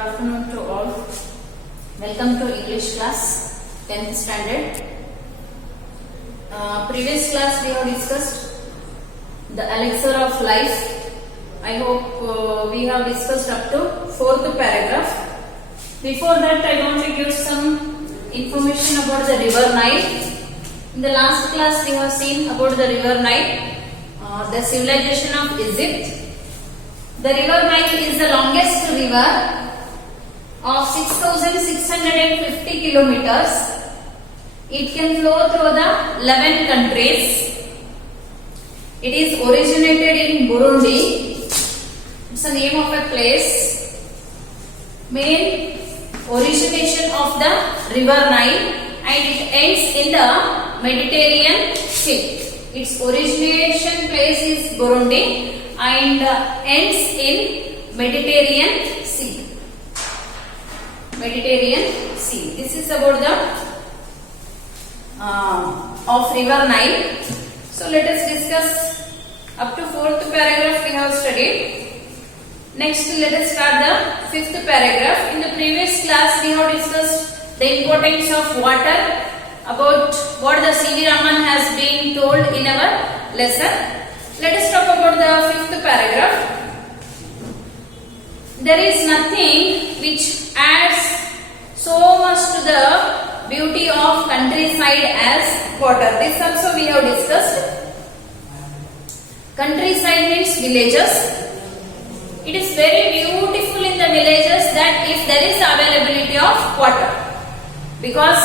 Good afternoon to all. Welcome to English class, 10th standard. Previous class we have discussed the elixir of life. I hope we have discussed up to 4th paragraph. Before that, I want to give some information about the river Nile. In the last class, we have seen about the river Nile, the civilization of Egypt. The river Nile is the longest river of 6,650 kilometers. It can flow through the 11 countries. It is originated in Burundi. It's the name of a place. Main origination of the river Nile, and it ends in the Mediterranean Sea. Its origination place is Burundi and ends in Mediterranean Sea. Mediterranean Sea. This is about the of river Nile. So let us discuss up to 4th paragraph we have studied. Next let us start the 5th paragraph. In the previous class we have discussed the importance of water, about what the C.V. Raman has been told in our lesson. Let us talk about the 5th paragraph. There is nothing which adds so much to the beauty of countryside as water. This also we have discussed. Countryside means villages. It is very beautiful in the villages that if there is availability of water, because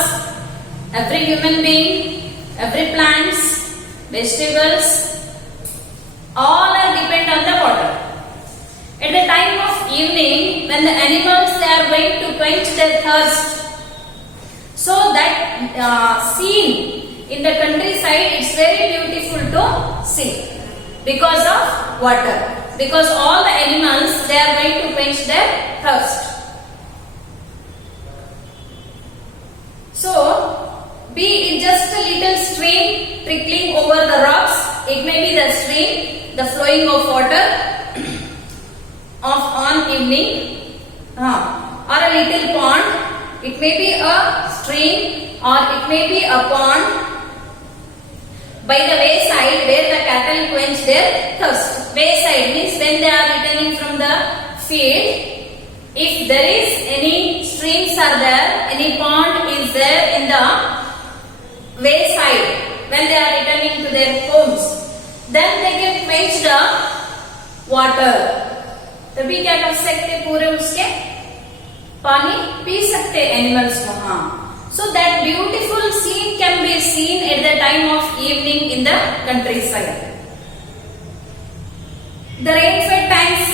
every human being, every plants, vegetables, all are depend on the water. At the time of evening, when the animals they are going to quench their thirst, so that scene in the countryside it's very beautiful to see because of water. Because all the animals they are going to quench their thirst. So, be it just a little stream trickling over the rocks, it may be the stream, the flowing of water on evening, or a little pond. It may be a stream or it may be a pond by the wayside where the cattle quench their thirst. Wayside means when they are returning from the field. If there is any streams are there, any pond is there in the wayside when they are returning to their homes, then they can quench the water. तभी क्या कर सकते पूरे उसके पानी P सकते animals वहां. So that beautiful scene can be seen at the time of evening in the countryside. The rainfed tanks,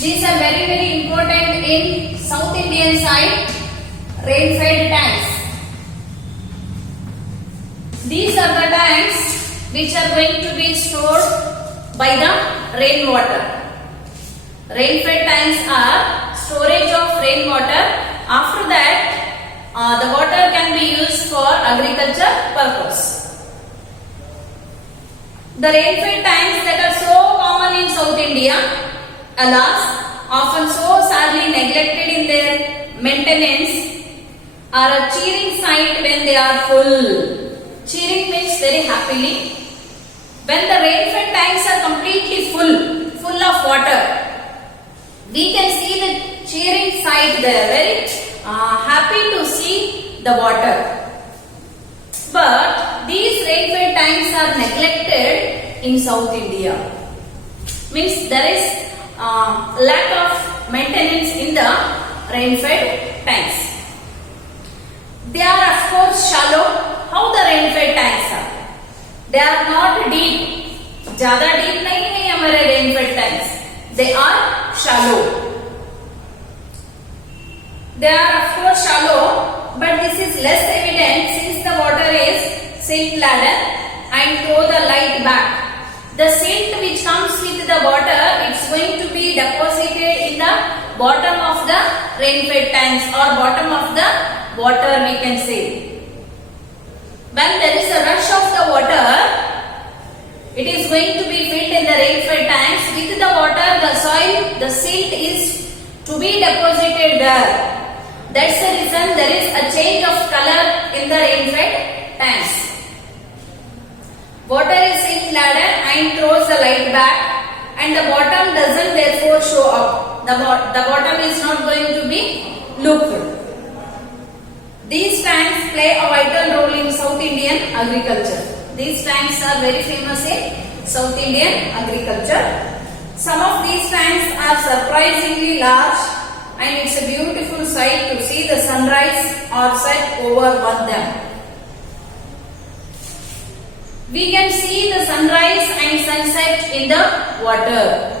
these are very important in South Indian side. Rainfed tanks. These are the tanks which are going to be stored by the rainwater. Rainfed tanks are storage of rainwater. After that, the water can be used for agriculture purpose. The rainfed tanks that are so common in South India, alas, often so sadly neglected in their maintenance, are a cheering sight when they are full. Cheering means very happily. When the rainfed tanks are completely full of water, we can see the cheering sight there, very happy to see the water. But these rainfed tanks are neglected in South India. Means there is lack of maintenance in the rainfed tanks. They are of course shallow. How the rainfed tanks are? They are not deep. ज़्यादा deep नहीं है हमारे rainfed tanks. They are shallow. They are of course shallow, but this is less evident since the water is silt laden and throw the light back. The silt which comes with the water, it's going to be deposited in the bottom of the rainfed tanks or bottom of the water we can say. When there is a rush of the water, it is going to be filled in the rainfed tanks with the water, the soil, the silt is to be deposited there. That's the reason there is a change of color in the rain-fed tanks. Water is in ladder and throws the light back, and the bottom doesn't therefore show up. The bottom is not going to be looked. These tanks play a vital role in South Indian agriculture. These tanks are very famous in South Indian agriculture. Some of these tanks are surprisingly large, and it's a beautiful sight to see the sunrise or set over one them. We can see the sunrise and sunset in the water.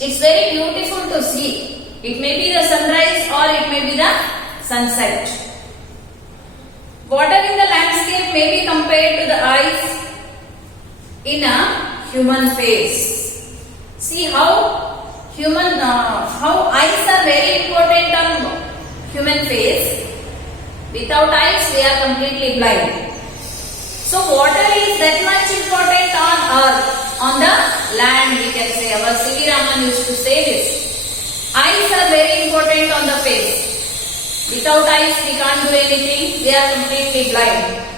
It's very beautiful to see. It may be the sunrise or it may be the sunset. Water in the landscape may be compared to the eyes in a human face. See how eyes are very important on human face. Without eyes, we are completely blind. So water is that much important on earth, on the land, we can say. Our C.V. Raman used to say this. Eyes are very important on the face. Without eyes, we can't do anything. We are completely blind.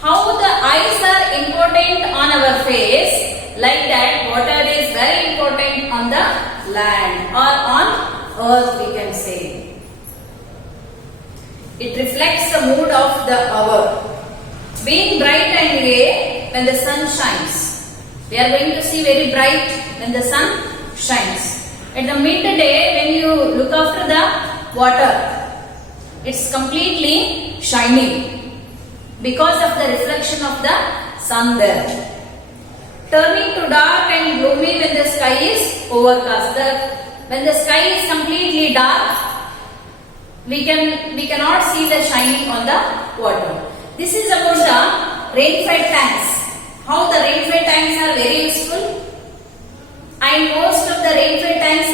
How the eyes are important on our face, like that, water is very important on the land or on earth, we can say. It reflects the mood of the hour. Being bright and gay when the sun shines. We are going to see very bright when the sun shines. At the midday, when you look after the water, it's completely shining because of the reflection of the sun there. Turning to dark and gloomy when the sky is overcast. When the sky is completely dark, we cannot see the shining on the water. This is about the rain-fed tanks. How the rain-fed tanks are very useful. And most of the rain-fed tanks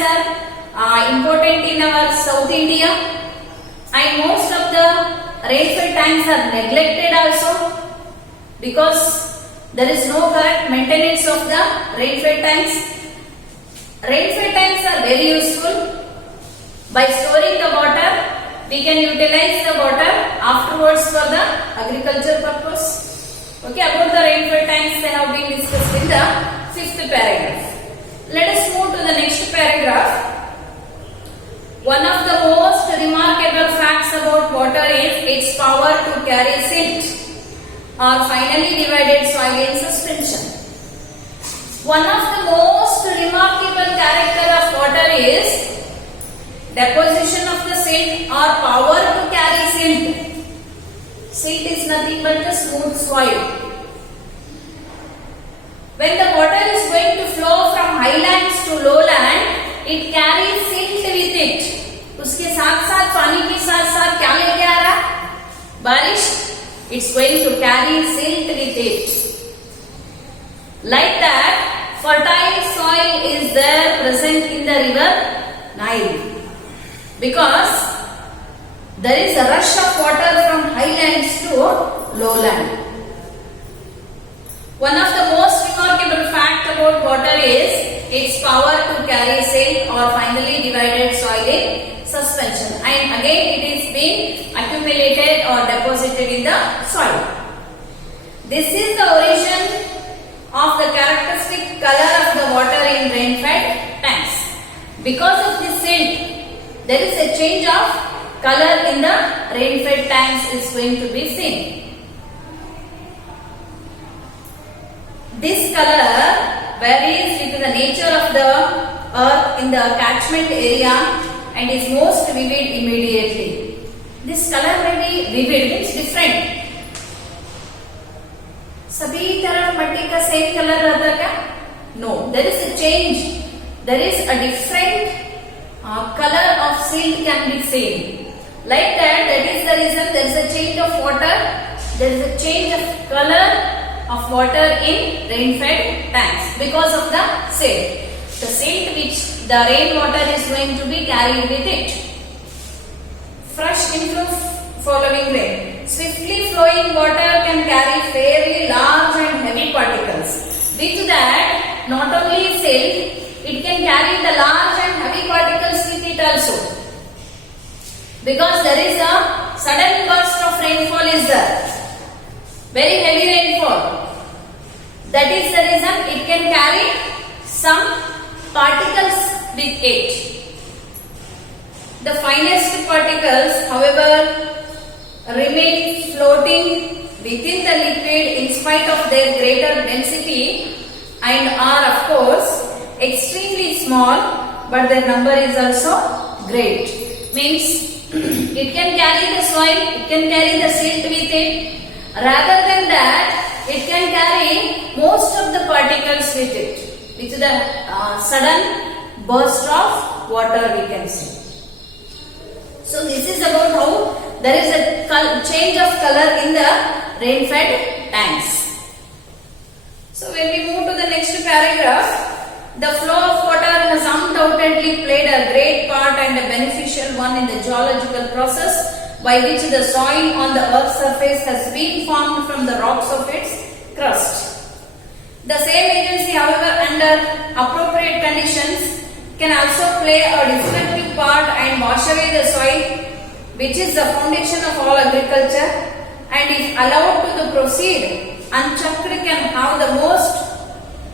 are important in our South India. And most of the rain-fed tanks are neglected also, because there is no correct maintenance of the rain-fed tanks. Rain-fed tanks are very useful. By storing the water, we can utilize the water afterwards for the agriculture purpose. Okay, about the rain-fed tanks, they have been discussed in the 5th paragraph. Let us move to the next paragraph. One of the most remarkable facts about water is its power to carry silt or finely divided soil in suspension. One of the most remarkable character of water is deposition of the silt or power to carry silt. Silt is nothing but the smooth soil. When the water is going to flow from highlands to lowland, it carries silt with it. उसके साथ साथ पानी के साथ साथ क्या लेके आ रहा है? बारिश. It's going to carry silt with it. Like that, fertile soil is there present in the river Nile. Because there is a rush of water from highlands to lowland. One of the most remarkable facts about water is its power to carry silt or finely divided soil in suspension. And again it is being accumulated or deposited in the soil. This is the origin of the characteristic color of the water in rain-fed tanks. Because of this silt, there is a change of color in the rain-fed tanks is going to be seen. This color varies with the nature of the earth in the catchment area and is most vivid immediately. This color may be vivid, means different. सभी तरफ मट्टी का same colour रहता क्या? No, there is a change. There is a different color of silt can be seen. Like that is the reason there is a change of water. There is a change of color of water in rain-fed tanks because of the silt. The silt which the rainwater is going to be carried with it. Fresh inflow following rain. Swiftly flowing water can carry fairly large and heavy particles. With that, not only silt, it can carry the large and heavy Because there is a sudden burst of rainfall is there. Very heavy rainfall. That is the reason it can carry some particles with it. The finest particles, however, remain floating within the liquid in spite of their greater density and are of course extremely small, but their number is also great. Means it can carry the soil, it can carry the silt with it. Rather than that, it can carry most of the particles with it, which is the sudden burst of water we can see. So this is about how there is a change of color in the rain-fed tanks. So when we move to the next paragraph, the flow of water has undoubtedly played a great part and a beneficial one in the geological process by which the soil on the earth's surface has been formed from the rocks of its crust. The same agency, however, under appropriate conditions can also play a defective part and wash away the soil, which is the foundation of all agriculture, and if allowed to proceed unchecked can have the most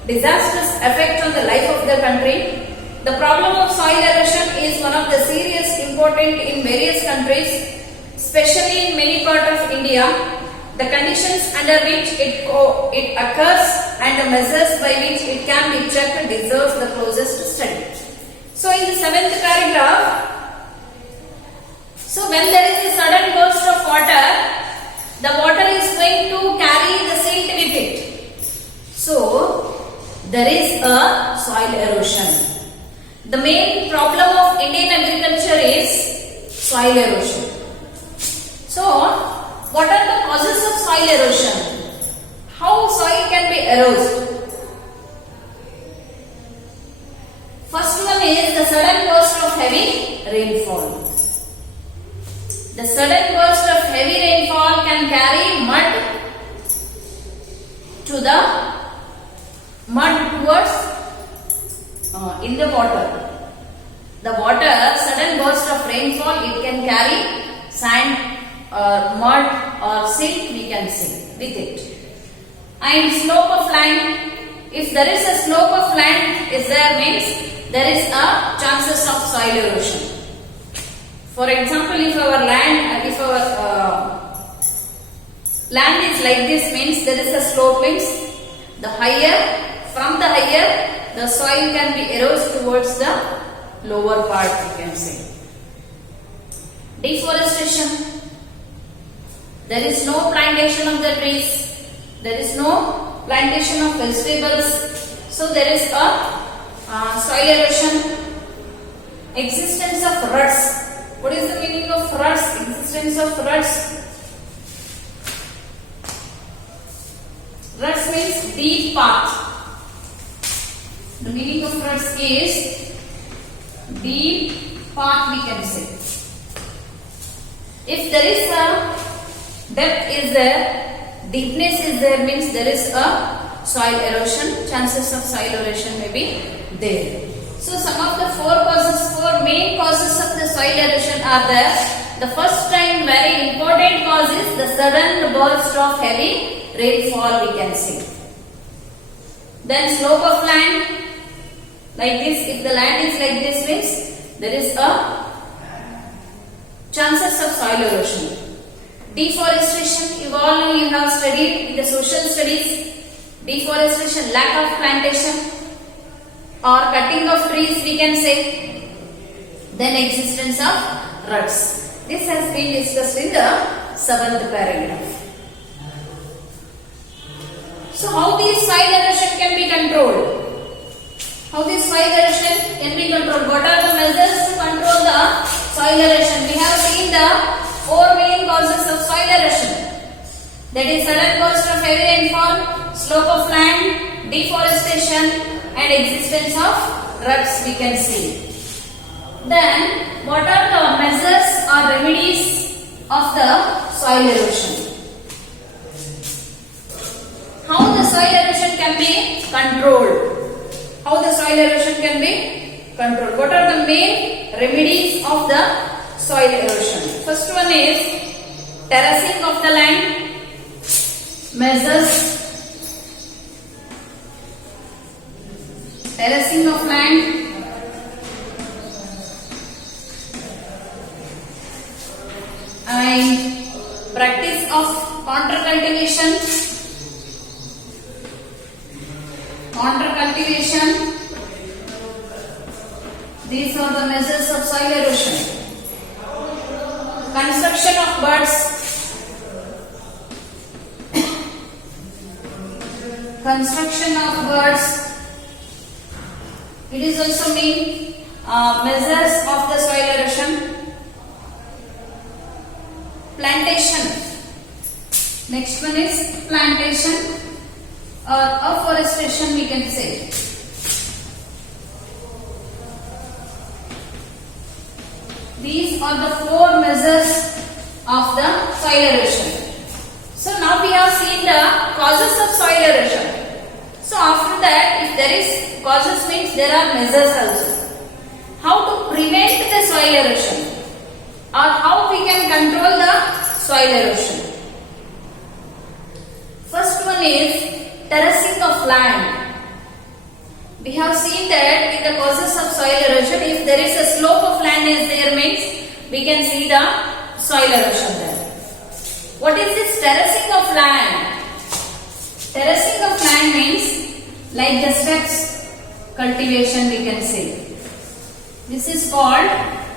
disastrous effect on the life of the country. The problem of soil erosion is one of the serious important in various countries, especially in many parts of India. The conditions under which it occurs and the measures by which it can be checked deserves the closest study. So in the 7th paragraph, so when there is a sudden burst of water, the water is going to carry the silt with it. So there is a soil erosion. The main problem of Indian agriculture is soil erosion. So, what are the causes of soil erosion? How soil can be eroded? First one is the sudden burst of heavy rainfall. The sudden burst of heavy rainfall can carry mud towards in the water. The water, sudden burst of rainfall, it can carry sand or mud or silt we can see with it. And slope of land, if there is a slope of land is there means there is a chances of soil erosion. For example, if our land is like this means there is a slope means from the higher the soil can be eroded towards the lower part we can say. Deforestation. There is no plantation of the trees. There is no plantation of vegetables. So there is a soil erosion. Existence of ruts. What is the meaning of ruts? Existence of ruts. Ruts means deep path. The meaning of ruts is deep path we can say. If there is a depth is there, deepness is there means there is a soil erosion, chances of soil erosion may be there. So some of the four main causes of the soil erosion are there. The first and very important cause is the sudden burst of heavy rainfall we can see. Then slope of land, like this, if the land is like this means there is a chances of soil erosion. Deforestation, you all know, you have studied in the social studies. Deforestation, lack of plantation or cutting of trees we can say. Then existence of ruts. This has been discussed in the 7th paragraph. So how this soil erosion can be controlled? How this soil erosion can be controlled? What are the measures to control the soil erosion? We have seen the 4 main causes of soil erosion. That is sudden burst of heavy rainfall, slope of land, deforestation and existence of ruts we can see. Then what are the measures or remedies of the soil erosion? How the soil erosion can be controlled? How the soil erosion can be controlled? What are the main remedies of the soil erosion. First one is terracing of the land, measures terracing of land, and practice of counter cultivation. These are the measures of soil erosion. Construction of birds. It is also mean measures of the soil erosion. Plantation. Next one is plantation or afforestation, we can say. These are the 4 measures of the soil erosion. So now we have seen the causes of soil erosion. So after that, if there is causes means there are measures also. How to prevent the soil erosion or how we can control the soil erosion. First one is terracing of land. We have seen that in the causes of soil erosion, if there is a slope of land is there means we can see the soil erosion there. What is this terracing of land? Terracing of land means like the steps cultivation, we can say. This is called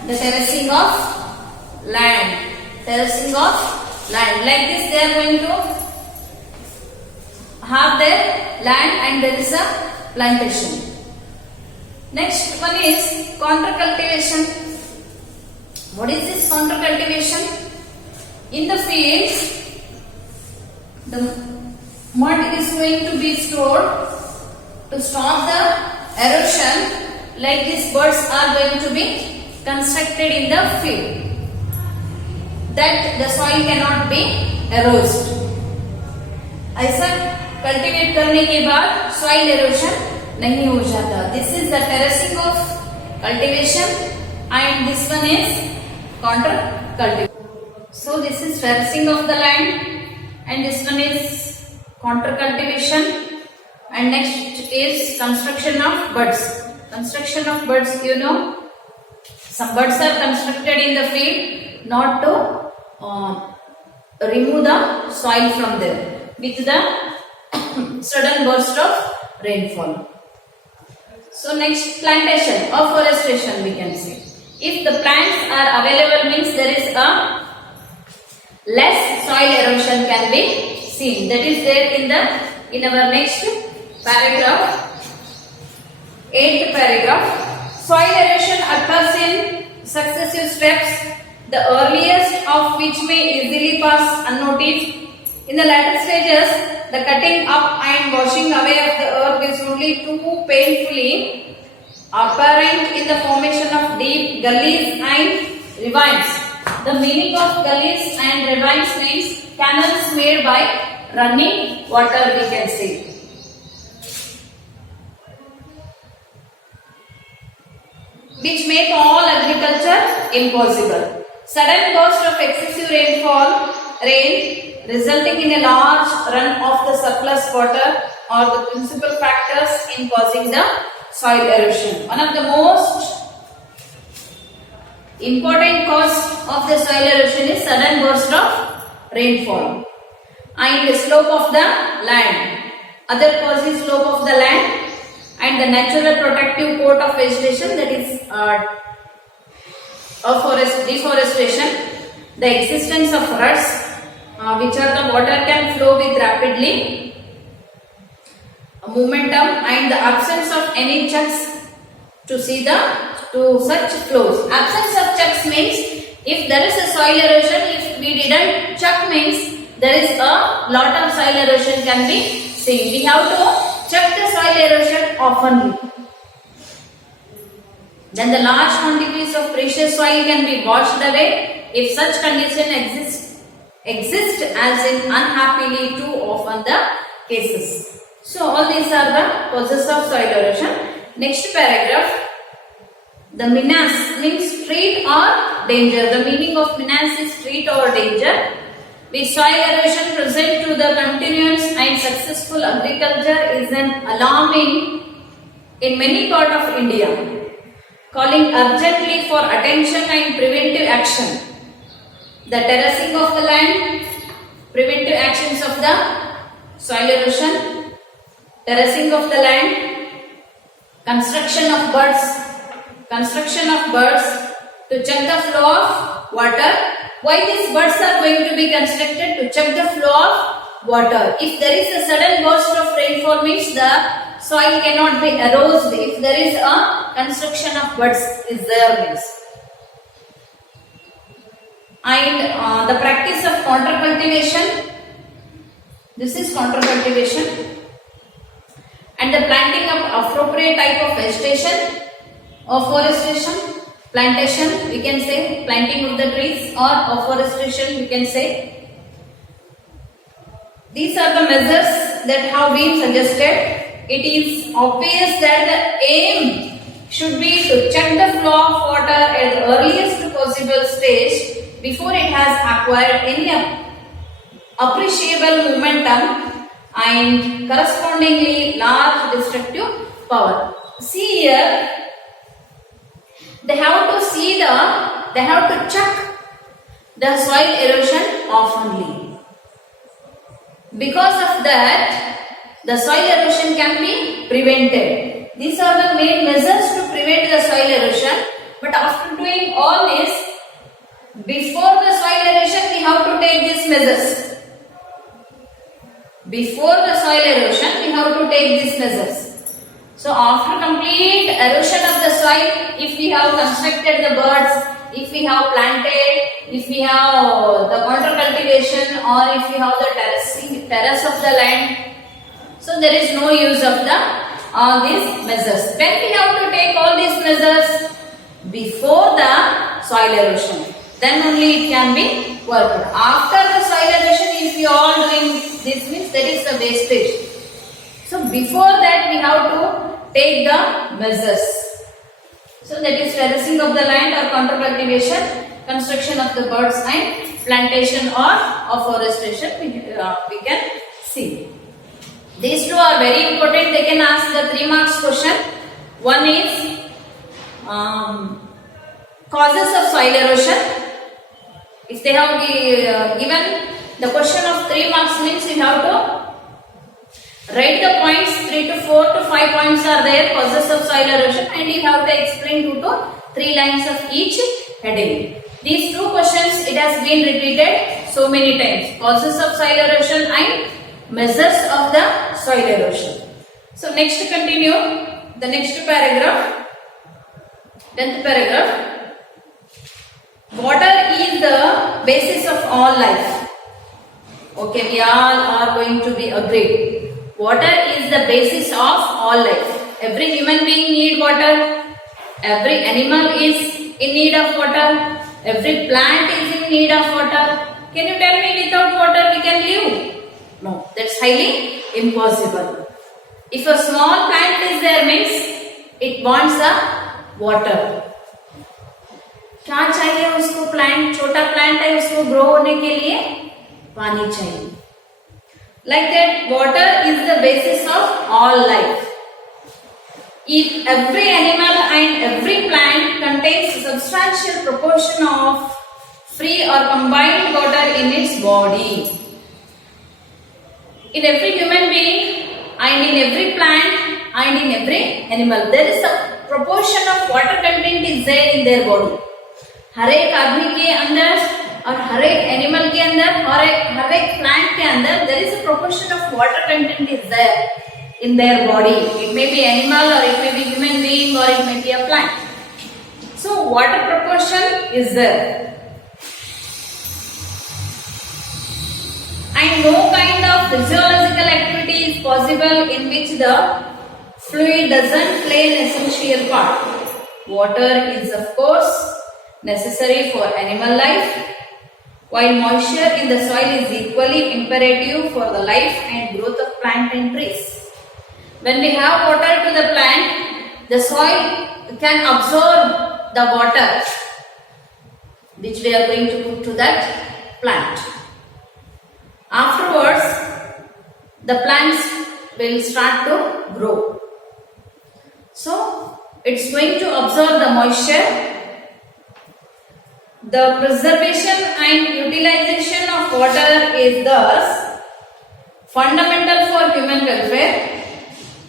the terracing of land. Terracing of land. Like this they are going to have their land and there is a plantation. Next one is counter cultivation. What is this counter cultivation? In the fields, the mud is going to be stored to stop the erosion. Like these birds are going to be constructed in the field, that the soil cannot be eroded. ऐसा cultivate करने के बाद soil erosion नहीं हो जाता. This is the terracing of cultivation and this one is counter cultivation. So this is terracing of the land and this one is counter cultivation and next is construction of birds. Construction of birds, you know, some birds are constructed in the field not to remove the soil from there with the sudden burst of rainfall. So next, plantation or forestation, we can say. If the plants are available means there is a less soil erosion can be seen. That is there in our next paragraph. 8th paragraph. Soil erosion occurs in successive steps, the earliest of which may easily pass unnoticed. In the latter stages, the cutting up and washing away of the earth is only too painfully apparent in the formation of deep gullies and ravines. The meaning of gullies and ravines means canals made by running water, we can say. Which make all agriculture impossible. Sudden burst of excessive rain resulting in a large run of the surplus water are the principal factors in causing the soil erosion. One of the most important cause of the soil erosion is sudden burst of rainfall and the slope of the land. Other cause is slope of the land and the natural protective coat of vegetation, that is deforestation, the existence of ruts which are the water can flow with rapidly momentum and the absence of any checks to such flows. Absence of checks means if there is a soil erosion, if we didn't check means there is a lot of soil erosion can be seen. We have to check the soil erosion oftenly. Then the large quantities of precious soil can be washed away if such condition exist as in unhappily too often the cases. So all these are the causes of soil erosion. Next paragraph. The menace means threat or danger. The meaning of menace is threat or danger. With soil erosion present to the continuous and successful agriculture is an alarming in many parts of India, calling urgently for attention and preventive action. The terracing of the land, preventive actions of the soil erosion, terracing of the land, construction of birds to check the flow of water. Why these birds are going to be constructed? To check the flow of water. If there is a sudden burst of rainfall means the soil cannot be eroded. If there is a construction of birds is there means. And the practice of counter cultivation. This is counter cultivation. And the planting of appropriate type of vegetation or forestation. Plantation, we can say planting of the trees, or afforestation, we can say. These are the measures that have been suggested. It is obvious that the aim should be to check the flow of water at the earliest possible stage before it has acquired any appreciable momentum and correspondingly large destructive power. See here, they have to check the soil erosion oftenly. Because of that, the soil erosion can be prevented. These are the main measures to prevent the soil erosion. But after doing all this, before the soil erosion, we have to take these measures. Before the soil erosion, we have to take these measures. So after complete erosion of the soil, if we have constructed the birds, if we have planted, if we have the counter cultivation, or if we have the terrace of the land, so there is no use of all these measures. When we have to take all these measures before the soil erosion, then only it can be worked. After the soil erosion, if we all doing this means that is the wastage. So before that we have to take the measures. So that is terracing of the land or counter cultivation, construction of the birds and plantation or afforestation we can see. These two are very important. They can ask the 3 marks question. One is causes of soil erosion. If they have given the question of 3 marks means you have to write the points. 3 to 4 to 5 points are there, causes of soil erosion, and you have to explain 2 to 3 lines of each heading. These two questions it has been repeated so many times. Causes of soil erosion and measures of the soil erosion. So next to continue, the next paragraph, 10th paragraph. Water is the basis of all life. Okay, we all are going to be agreed. Water is the basis of all life. Every human being needs water. Every animal is in need of water. Every plant is in need of water. Can you tell me without water we can live? No, that's highly impossible. If a small plant is there means it wants the water. क्या चाहिए उसको? Plant, छोटा plant है, उसको grow होने के लिए पानी चाहिए. Like that, water is the basis of all life. If every animal and every plant contains a substantial proportion of free or combined water in its body. In every human being and in every plant and in every animal, there is a proportion of water content is there in their body. हर एक आदमी के अंदर और हर एक animal के अंदर और हर एक प्लांट के अंदर there is a proportion of water content is there in their body. It may be animal or it may be human being or it may be a plant. So water proportion is there. And no kind of physiological activity is possible in which the fluid doesn't play an essential part. Water is of course necessary for animal life, while moisture in the soil is equally imperative for the life and growth of plant and trees. When we have water to the plant, the soil can absorb the water which we are going to put to that plant. Afterwards, the plants will start to grow. So, it's going to absorb the moisture. The preservation and utilization of water is thus fundamental for human welfare.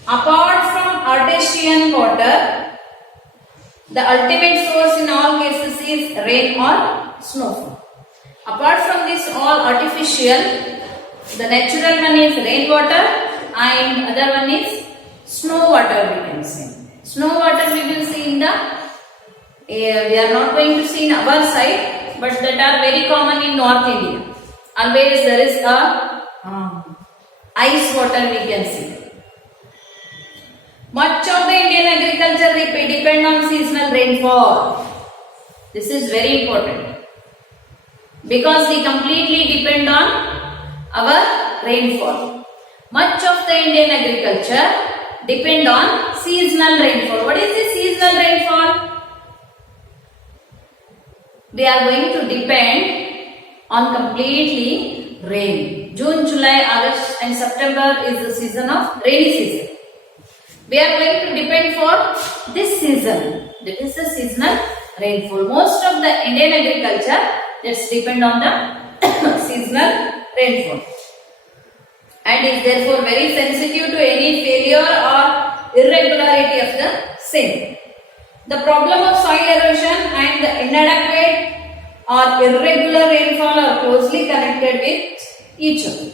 Apart from artesian water, the ultimate source in all cases is rain or snowfall. Apart from this, all artificial, the natural one is rainwater and other one is snow water, we can say. Snow water we will see in the, we are not going to see in our side, but that are very common in North India. Always there is a ice water we can see. Much of the Indian agriculture depend on seasonal rainfall. This is very important because we completely depend on our rainfall. Much of the Indian agriculture depend on seasonal rainfall. What is the seasonal rainfall? We are going to depend on completely rain. June, July, August and September is the season of rainy season. We are going to depend for this season. That is the seasonal rainfall. Most of the Indian agriculture just depend on the seasonal rainfall and is therefore very sensitive to any failure or irregularity of the same. The problem of soil erosion and the inadequate or irregular rainfall are closely connected with each other.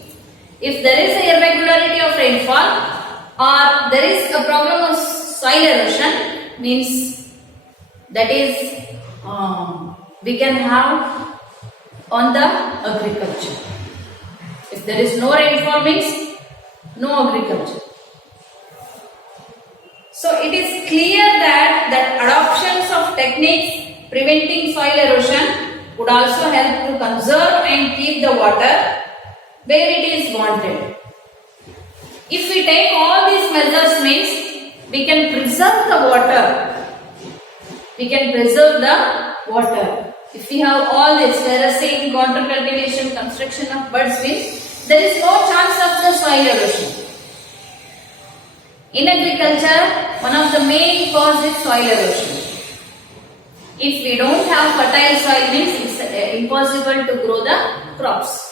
If there is an irregularity of rainfall or there is a problem of soil erosion, means that is we can have on the agriculture. If there is no rainfall, means no agriculture. So it is clear that adoptions of techniques preventing soil erosion would also help to conserve and keep the water where it is wanted. If we take all these measures, means we can preserve the water. We can preserve the water. If we have all this, terracing, contour cultivation, construction of birds, means there is no chance of the soil erosion. In agriculture, one of the main causes is soil erosion. If we don't have fertile soil, means it's impossible to grow the crops.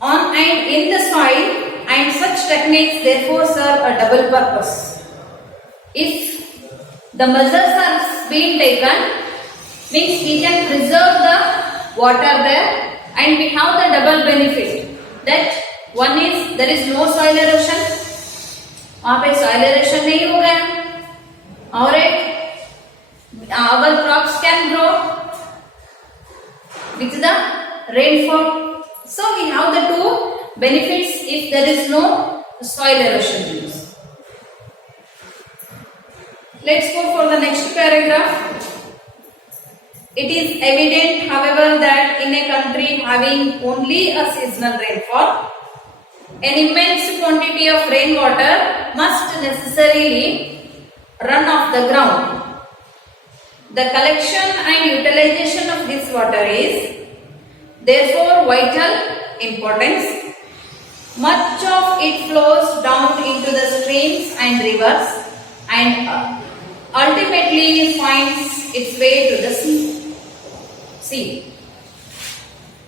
On and in the soil, and such techniques therefore serve a double purpose. If the measures are being taken, means we can preserve the water there and we have the double benefit. That one is there is no soil erosion, वहाँ पे soil erosion नहीं होगा, और एक our crops can grow with the rainfall. So we have the two benefits if there is no soil erosion. Let's go for the next paragraph. It is evident, however, that in a country having only a seasonal rainfall, an immense quantity of rainwater must necessarily run off the ground. The collection and utilization of this water is therefore vital importance. Much of it flows down into the streams and rivers and ultimately finds its way to the sea.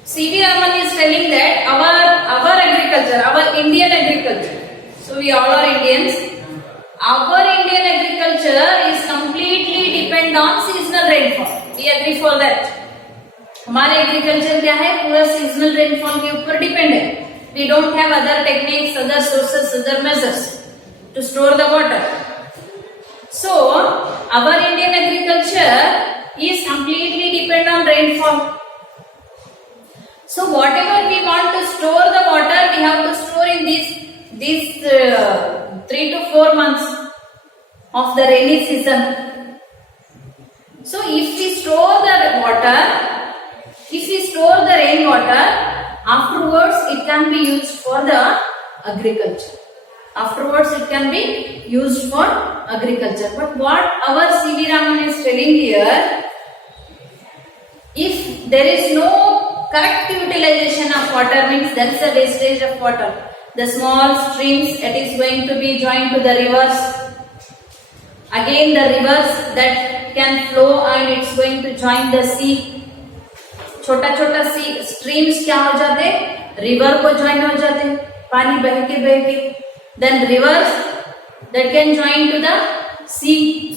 C.V. Raman is telling that our agriculture, our Indian agriculture, so we all are Indians, our Indian agriculture is completely dependent on seasonal rainfall. We agree for that. हमारे agriculture क्या है, पूरा seasonal rainfall के ऊपर depend है. We don't have other techniques, other sources, other measures to store the water. So our Indian agriculture is completely depend on rainfall. So whatever we want to store the water, we have to store in these 3 to 4 months of the rainy season. So if we store the water, if we store the rainwater, afterwards it can be used for the agriculture. Afterwards, it can be used for agriculture. But what our C.V. Raman is telling here, if there is no correct utilization of water, means there is a wastage of water. The small streams, it is going to be joined to the rivers. Again, the rivers that can flow and it's going to join the sea. छोटा छोटा सी streams क्या हो जाते, river को join हो जाते, पानी बह के then rivers that can join to the sea.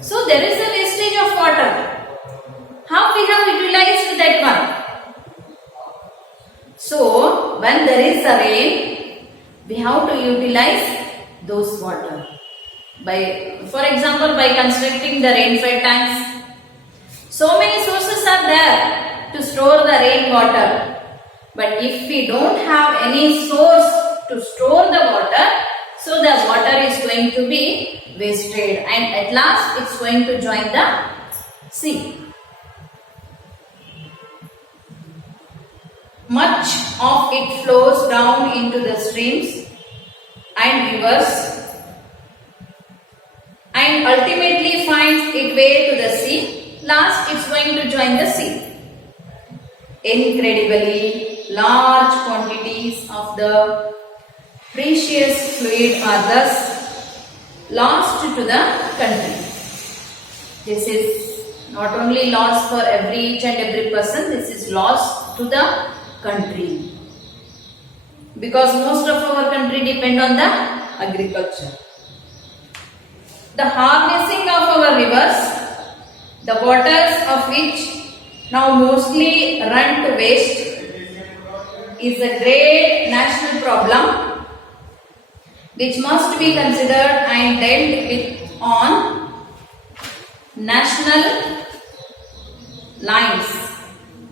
So there is a wastage of water. How we have utilized that one? So when there is a rain, we have to utilize those water by, for example, by constructing the rainfed tanks. So many sources are there to store the rainwater. But if we don't have any source to store the water, so the water is going to be wasted and at last it's going to join the sea. Much of it flows down into the streams and rivers and ultimately finds its way to the sea. Last, it's going to join the sea. Incredibly large quantities of the precious fluid are thus lost to the country. This is not only loss for each and every person, this is loss to the country. Because most of our country depend on the agriculture. The harnessing of our rivers, the waters of which now mostly run to waste, is a great national problem which must be considered and dealt with on national lines.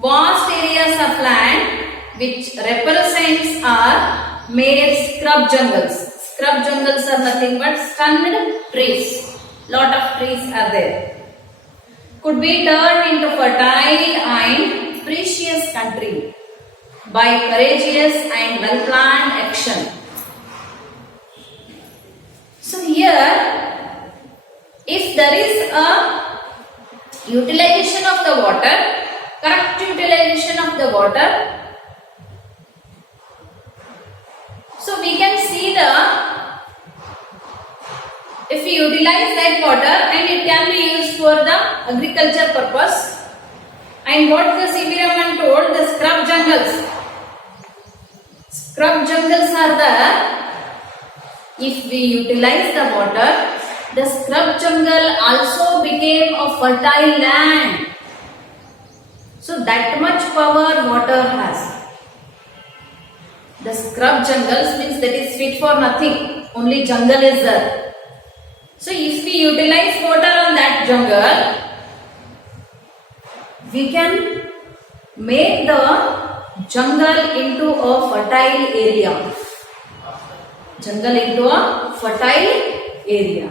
Vast areas of land which represents are mere scrub jungles. Scrub jungles are nothing but stunned trees. Lot of trees are there. Could be turned into fertile and precious country by courageous and well-planned action. So here, if there is a utilization of the water, correct utilization of the water, so we can see if we utilize that water and it can be used for the agriculture purpose. And what the C.V. Raman told, the scrub jungles. Scrub jungles are there. If we utilize the water, the scrub jungle also became a fertile land. So that much power water has. The scrub jungles means that is fit for nothing. Only jungle is there. So if we utilize water on that jungle, we can make the jungle into a fertile area. Jungle into a fertile area.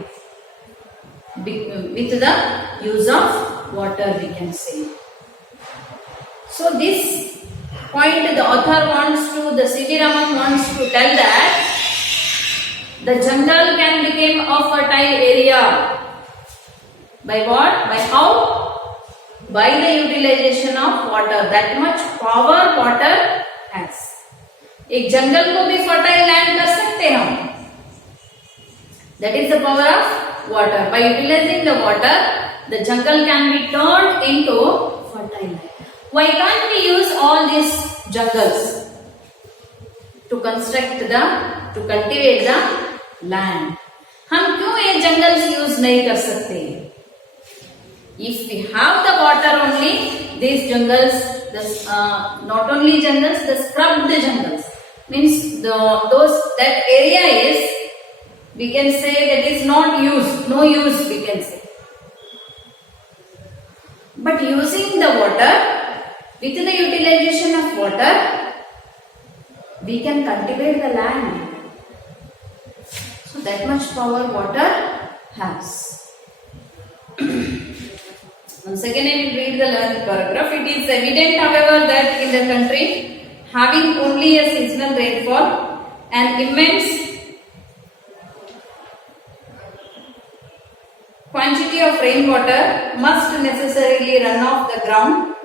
With the use of water, we can say. So this point the author wants to, the C.V. Raman wants to tell that the jungle can become a fertile area. By what? By how? By the utilization of water. That much power water has. एक जंगल को भी fertile land कर सकते हम. That is the power of water. By utilizing the water, the jungle can be turned into fertile land. Why can't we use all these jungles to construct to cultivate the land? हम क्यों ये jungles use नहीं कर सकते? If we have the water only, these jungles, not only jungles, the scrubbed jungles means that area is, we can say that is not used, no use we can say. But using the water, with the utilization of water, we can cultivate the land. So that much power water has. Once again I will read the learned paragraph. It is evident, however, that in the country having only a seasonal rainfall, an immense quantity of rainwater must necessarily run off the ground.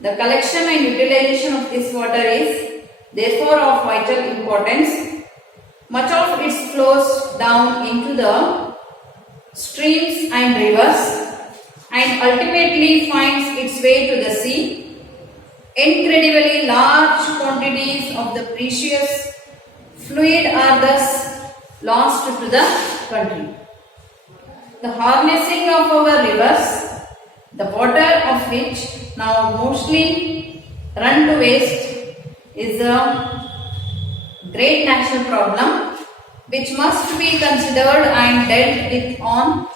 The collection and utilization of this water is therefore of vital importance. Much of it flows down into the streams and rivers and ultimately finds its way to the sea. Incredibly large quantities of the precious fluid are thus lost to the country. The harnessing of our rivers, the water of which now mostly run to waste, is a great national problem which must be considered and dealt with on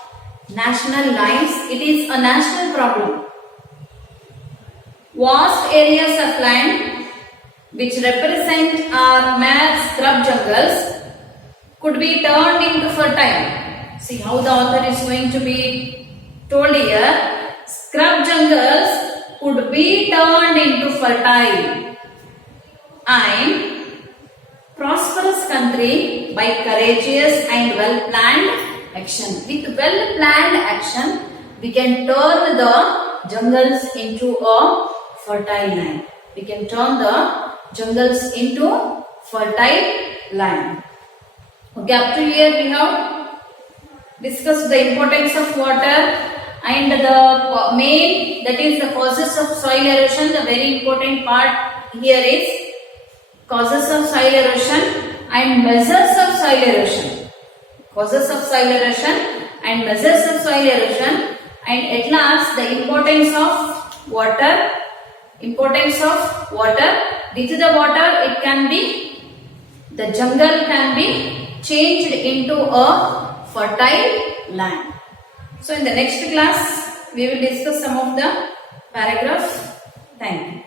national lines. It is a national problem. Vast areas of land which represent our mere scrub jungles could be turned into fertile. See how the author is going to be told here. Scrub jungles could be turned into fertile and prosperous country by courageous and well-planned action. With well-planned action, we can turn the jungles into a fertile land. We can turn the jungles into fertile land. Okay, up to here we have discussed the importance of water and the main, that is the causes of soil erosion. The very important part here is causes of soil erosion and measures of soil erosion. Causes of soil erosion and measures of soil erosion, and at last the importance of water. Importance of water. Due to the water, it can be, the jungle can be changed into a fertile land. So in the next class, we will discuss some of the paragraphs. Thank you.